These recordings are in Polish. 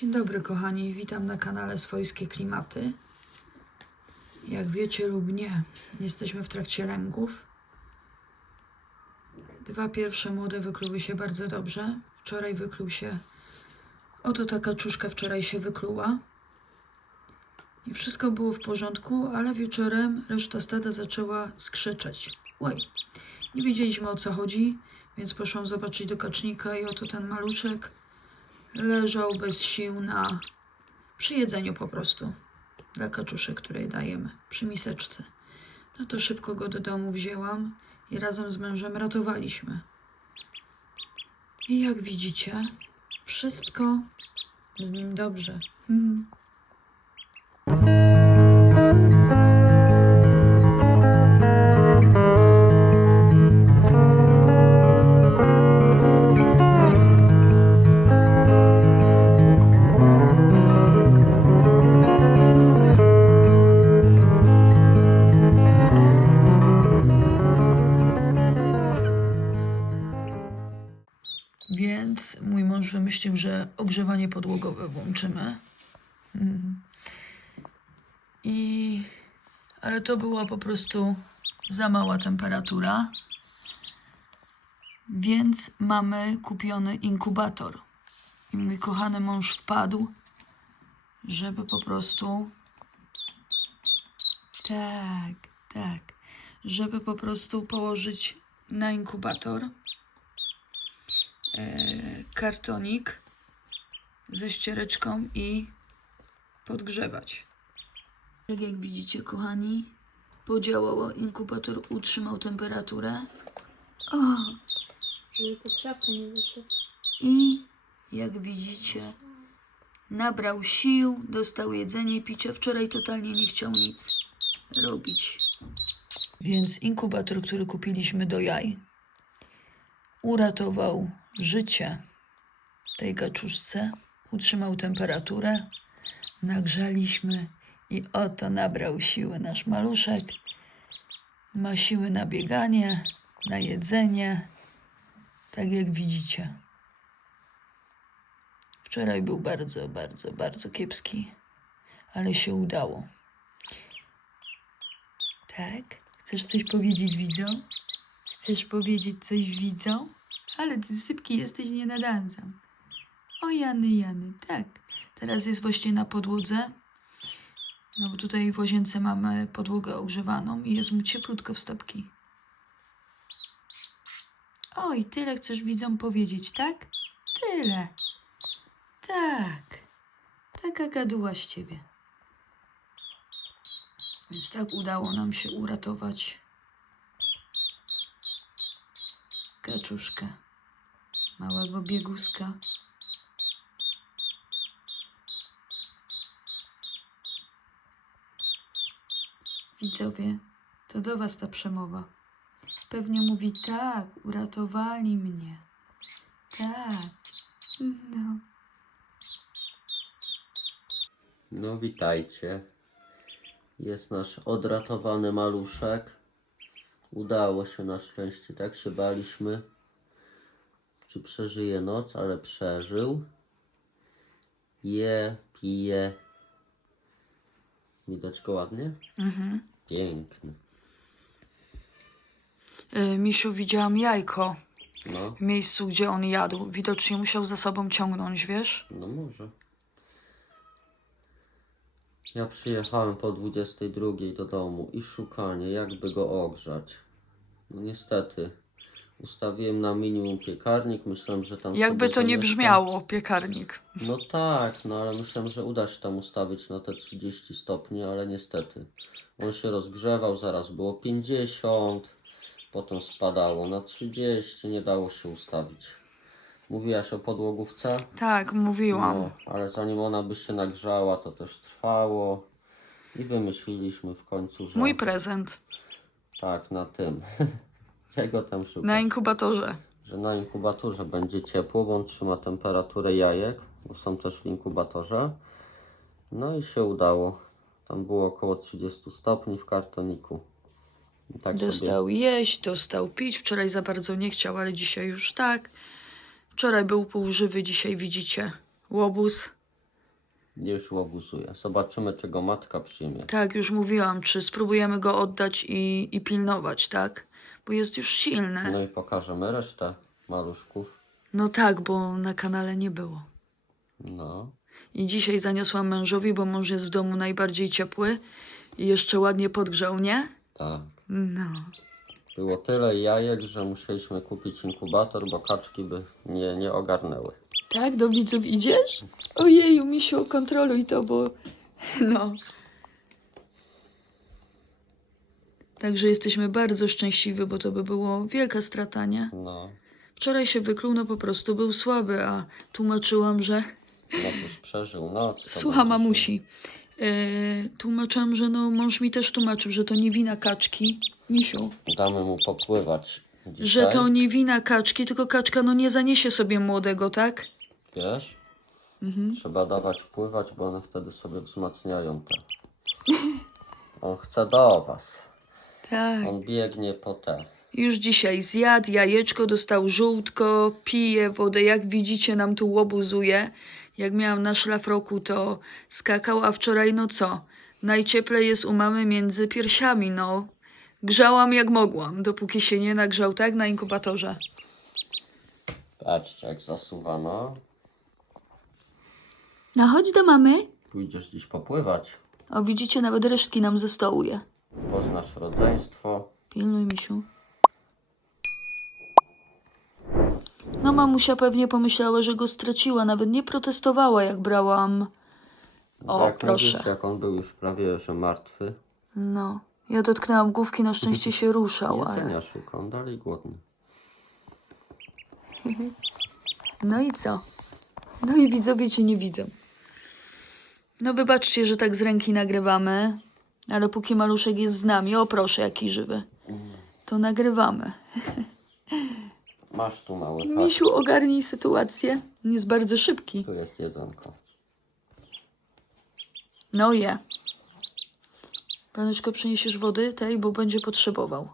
Dzień dobry kochani, witam na kanale Swojskie Klimaty. Jak wiecie lub nie, jesteśmy w trakcie lęgów. Dwa pierwsze młode wykluły się bardzo dobrze. Wczoraj wykluł się, oto ta kaczuszka wczoraj się wykluła. I wszystko było w porządku, ale wieczorem reszta stada zaczęła skrzeczeć. Oj, nie wiedzieliśmy o co chodzi, więc poszłam zobaczyć do kacznika i oto ten maluszek leżał bez sił na przy jedzeniu po prostu dla kaczuszek, której dajemy przy miseczce. No to szybko go do domu wzięłam i razem z mężem ratowaliśmy. I jak widzicie, wszystko z nim dobrze. Mhm. Ogrzewanie podłogowe włączymy. Mhm. I ale to była po prostu za mała temperatura. Więc mamy kupiony inkubator. I mój kochany mąż wpadł, żeby po prostu tak, tak, żeby po prostu położyć na inkubator e, kartonik ze ściereczką i podgrzewać. Tak jak widzicie, kochani, podziałało, inkubator utrzymał temperaturę. O, Żeby pod szafkę nie wyszedł. i jak widzicie, nabrał sił, dostał jedzenie i picie. Wczoraj totalnie nie chciał nic robić. Więc inkubator, który kupiliśmy do jaj, uratował życie tej kaczuszce, utrzymał temperaturę, nagrzaliśmy i oto nabrał siły nasz maluszek. Ma siły na bieganie, na jedzenie, tak jak widzicie. Wczoraj był bardzo, bardzo, bardzo kiepski, ale się udało. Tak? Chcesz coś powiedzieć widzom? Chcesz powiedzieć coś widzom? Ale ty sypki jesteś nie nadansam. O Jany, Jany, tak. Teraz jest właśnie na podłodze. No bo tutaj w łazience mamy podłogę ogrzewaną i jest mu cieplutko w stopki. Oj, tyle chcesz widzom powiedzieć, tak? Tyle. Tak. Taka gaduła z ciebie. Więc tak udało nam się uratować kaczuszkę, małego bieguska. Widzowie, to do was ta przemowa. Pewnie mówi tak, uratowali mnie. Tak. No. No witajcie. Jest nasz odratowany maluszek. Udało się na szczęście, tak się baliśmy. Czy przeżyje noc, ale przeżył. Je, pije. Widać go ładnie? Mhm. Piękny. Y, Misiu, widziałam jajko No, w miejscu, gdzie on jadł. Widocznie musiał za sobą ciągnąć, wiesz? no może. Ja przyjechałem po 22 do domu i szukanie, jakby go ogrzać. No niestety. Ustawiłem na minimum piekarnik, myślałem, że tam Jakby sobie to nie brzmiało, piekarnik. No tak, no ale myślałem, że uda się tam ustawić na te 30 stopni, ale niestety. On się rozgrzewał, zaraz było 50, potem spadało na 30, nie dało się ustawić. Mówiłaś o podłogówce? Tak, mówiłam. No, ale zanim ona by się nagrzała, to też trwało. I wymyśliliśmy w końcu, że Mój prezent tak, na tym. Czego tam szukać? na inkubatorze. że na inkubatorze będzie ciepło, bo on trzyma temperaturę jajek, bo są też w inkubatorze. No i się udało. Tam było około 30 stopni w kartoniku. I tak sobie Dostał jeść, dostał pić. Wczoraj za bardzo nie chciał, ale dzisiaj już tak. Wczoraj był półżywy, dzisiaj widzicie łobuz. Już łobuzuje. Zobaczymy, czego matka przyjmie. Tak, już mówiłam, czy spróbujemy go oddać i, i pilnować, tak? Bo jest już silny. No i pokażemy resztę maluszków. No tak, bo na kanale nie było. No. I dzisiaj zaniosłam mężowi, bo mąż jest w domu najbardziej ciepły i jeszcze ładnie podgrzał, nie? Tak. No. Było tyle jajek, że musieliśmy kupić inkubator, bo kaczki by nie, nie ogarnęły. Tak, do widzów idziesz? Ojeju, misiu, kontroluj to, bo... No. Także jesteśmy bardzo szczęśliwi, bo to by było wielka strata, nie? No. Wczoraj się wykluł, no po prostu był słaby, a tłumaczyłam, że... Już przeżył noc. to Słucha będzie mamusi. Yy, tłumaczyłam, że no mąż mi też tłumaczył, że to nie wina kaczki. Misiu. Damy mu popływać dzisiaj. Że to nie wina kaczki, tylko kaczka no nie zaniesie sobie młodego, tak? Wiesz? Mhm. Trzeba dawać pływać, bo one wtedy sobie wzmacniają te. On chce do was. Tak. On biegnie po te. Już dzisiaj zjadł jajeczko, dostał żółtko, pije wodę. Jak widzicie, nam tu łobuzuje. Jak miałam na szlafroku, to skakał, a wczoraj no co? Najcieplej jest u mamy między piersiami, no. Grzałam jak mogłam, dopóki się nie nagrzał, tak? Na inkubatorze. Patrzcie, jak zasuwa, no. No chodź do mamy. Pójdziesz dziś popływać. O, widzicie, nawet resztki nam ze stołu je. Poznasz rodzeństwo. Pilnuj, misiu. No mamusia pewnie pomyślała, że go straciła. Nawet nie protestowała, jak brałam. O, jak proszę. Mówisz, jak on był już prawie, że martwy. No. Ja dotknęłam główki, na szczęście się ruszał, ale... Jedzenia szuka, on dalej głodny. No i co? No i widzowie cię nie widzą. No wybaczcie, że tak z ręki nagrywamy, ale póki maluszek jest z nami, o proszę, jaki żywy, to nagrywamy. Masz tu mały, patrz. Misiu, ogarnij sytuację. Jest bardzo szybki. Tu jest jedzonko. No je. Panuszko, przyniesiesz wody tej, bo będzie potrzebował.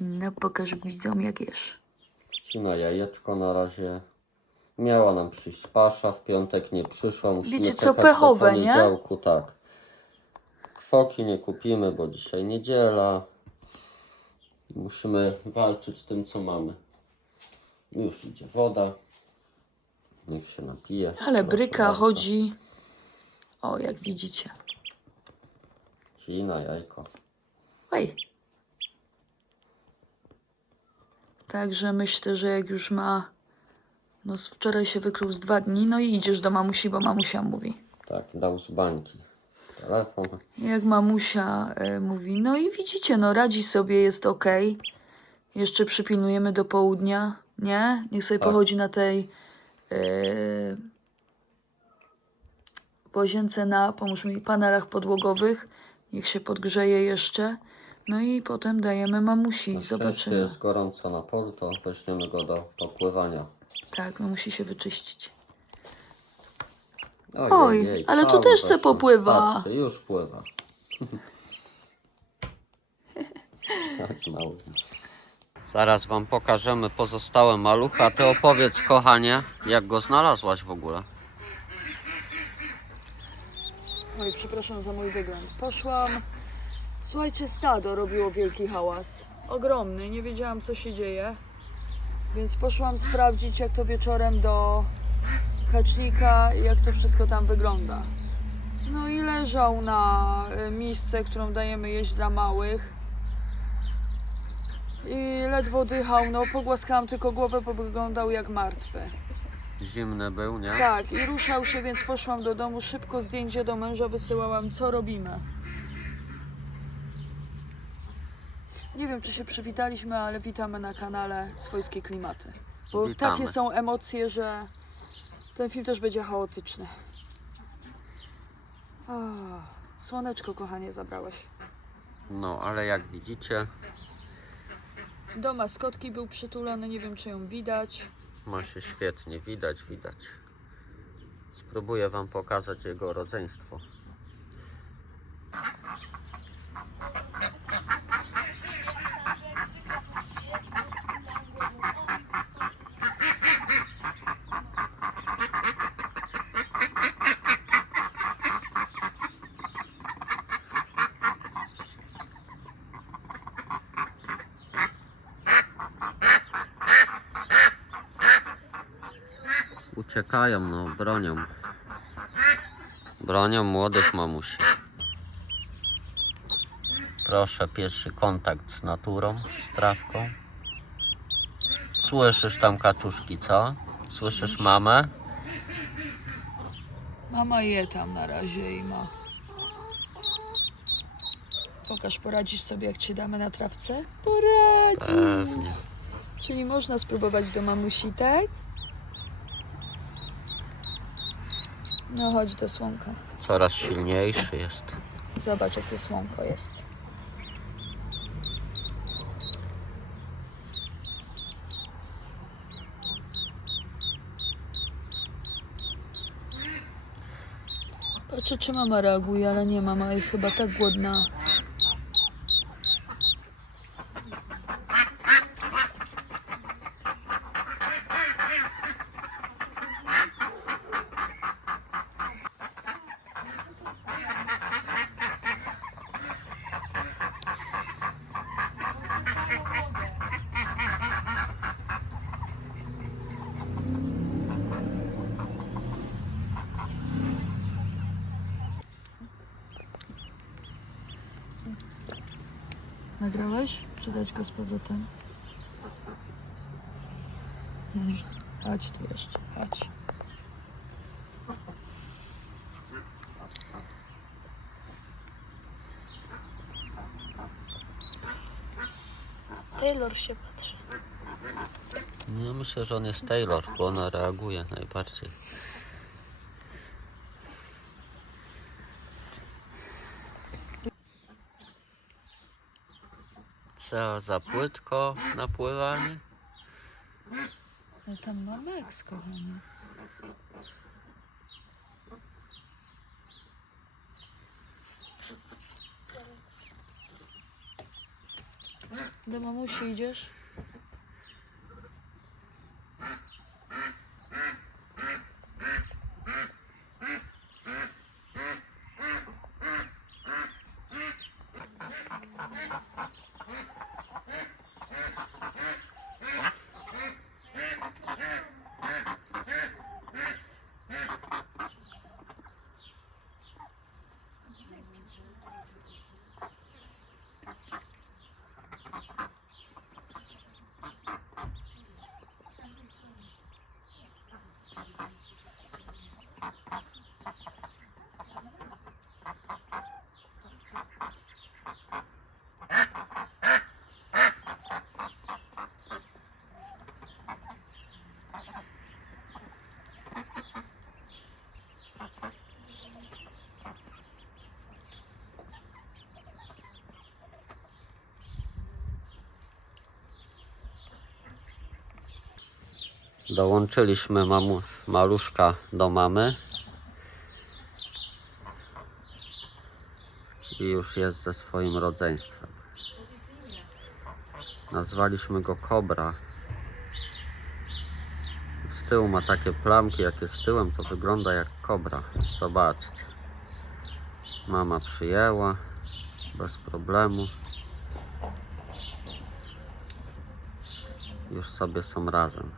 No pokaż widzom, jak jesz. Ścina jajeczko na razie. Miała nam przyjść pasza, w piątek nie przyszła. Musimy Wiecie co, pechowe, do nie? poniedziałku, tak. Kwoki nie kupimy, bo dzisiaj niedziela. Musimy walczyć z tym, co mamy. Już idzie woda. Niech się napije. Ale Proszę bryka bardzo. chodzi. O, jak widzicie. Ścina jajko. Oj. Także myślę, że jak już ma. No, z wczoraj się wykrył z dwa dni, no i idziesz do mamusi, bo mamusia mówi. Tak, dał z bańki. Telefon. Jak mamusia e, mówi, no i widzicie, no radzi sobie, jest ok. Jeszcze przypilnujemy do południa, nie? Niech sobie Tak. pochodzi na tej e, łazience na, pomóż mi, panelach podłogowych. Niech się podgrzeje jeszcze. No i potem dajemy mamusi, szczęście zobaczymy. jest gorąco na polu, to weźmiemy go do popływania. Tak, no musi się wyczyścić. Oj, jej, ale tu też se popływa. Patrzcie, już pływa. Chodź mały. Zaraz wam pokażemy pozostałe maluchy, a ty opowiedz kochanie, jak go znalazłaś w ogóle. Oj, przepraszam za mój wygląd. Poszłam. Słuchajcie, stado robiło wielki hałas. Ogromny, nie wiedziałam co się dzieje. Więc poszłam sprawdzić, jak to wieczorem do kacznika i jak to wszystko tam wygląda. No i leżał na y, misce, którą dajemy jeść dla małych. I ledwo dychał, no pogłaskałam tylko głowę, bo wyglądał jak martwy. Zimny był, nie? Tak, i ruszał się, więc poszłam do domu. Szybko zdjęcie do męża wysyłałam, co robimy. Nie wiem, czy się przywitaliśmy, ale witamy na kanale Swojskie Klimaty. Bo Witamy. takie są emocje, że ten film też będzie chaotyczny. O, słoneczko, kochanie, zabrałeś. No, ale jak widzicie, Do maskotki był przytulony, nie wiem, czy ją widać. ma się świetnie, widać, widać. Spróbuję wam pokazać jego rodzeństwo. No, bronią. Bronią młodych mamusi. Proszę, pierwszy kontakt z naturą, z trawką. Słyszysz tam kaczuszki, co? Słyszysz mamę? Mama je tam na razie i ma. Pokaż, poradzisz sobie, jak ci damy na trawce? Poradzisz. Pewnie. Czyli można spróbować do mamusi, tak? No chodź do słonka. Coraz silniejszy jest. Zobacz, jakie słonko jest. Patrzę, czy mama reaguje, ale nie, mama jest chyba tak głodna. Nagrałeś? Czy dać go z powrotem? Hmm. Chodź tu jeszcze, chodź. Taylor się patrzy. No myślę, że on jest Taylor, bo ona reaguje najbardziej. Co za płytko na pływanie? Ale tam ma Max, kochany. Do mamusi idziesz? Dołączyliśmy mamu, maluszka do mamy. I już jest ze swoim rodzeństwem. Nazwaliśmy go Kobra. Z tyłu ma takie plamki, jakie z tyłem, to wygląda jak kobra. Zobaczcie. Mama przyjęła bez problemu. Już sobie są razem.